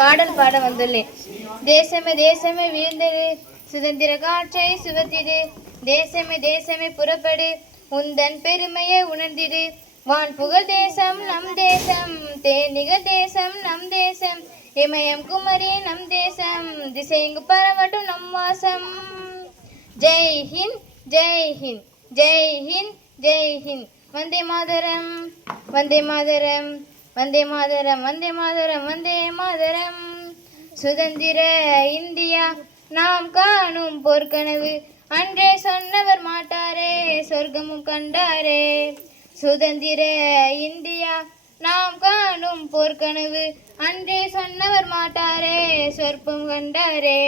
பாடல் பாட வந்துள்ளேன். தேசமே தேசமே வீழ்ந்தது, சுதந்திர காற்றை சுவத்திடு. தேசமே தேசமே புறப்படு, உந்தன் பெருமையை உணர்ந்திடு. வான் புகழ் தேசம் நம் தேசம், தேனிகர் தேசம் நம் தேசம். இமயம் குமரி நம் தேசம், திசையெங்கு பரவட்டும் நம் வாசம். ஜெய் ஹிந்த் ஜெய் ஹிந்த் ஜெய் ஹிந்த் ஜெய் ஹிந்த். வந்தே மாதரம் வந்தே மாதரம் வந்தே மாதரம் வந்தே மாதரம் வந்தே மாதரம். சுதந்திர இந்தியா நாம் காணும் போர்க்கனவு, அன்றே சொன்னவர் மாட்டாரே சொர்க்கமும் கண்டாரே. சுதந்திர இந்தியா நாம் காணும் போர்க்கனவு, அன்றே சொன்னவர் மாட்டாரே சொர்க்கம் கண்டாரே.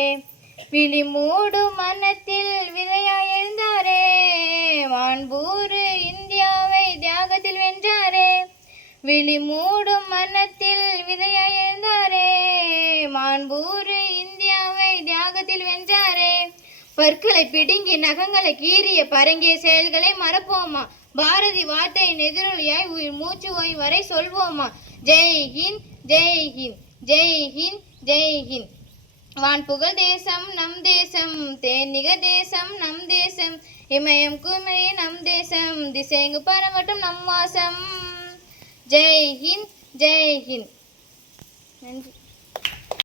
விழி மூடும் மனத்தில் விதையாய் எழுந்தாரே, வான்பூரு இந்தியாவை தியாகத்தில் வென்றாரே. விழி மூடும் மனத்தில் விதையாய் எழுந்தாரே, மாண்பூரு இந்தியாவை தியாகத்தில் வென்றாரே. பற்களை பிடுங்கி நகங்களை கீறிய பரங்கிய செயல்களை மறப்போமா? பாரதி வார்த்தையின் எதிரொலியாய் உயிர் மூச்சு ஓய் வரை சொல்வோமா? ஜெய் ஹிந்த் ஜெய் ஹிந்த் ஜெய் ஹிந்த் ஜெய் ஹிந்த். வான் புகழ் தேசம் நம் தேசம், தேனிகர் தேசம் நம் தேசம். இமயம் குமரி நம் தேசம், திசையெங்கு பரவட்டும் நம் வாசம். ஜெய் ஹிந்த் ஜெய் ஹிந்த். நன்றி.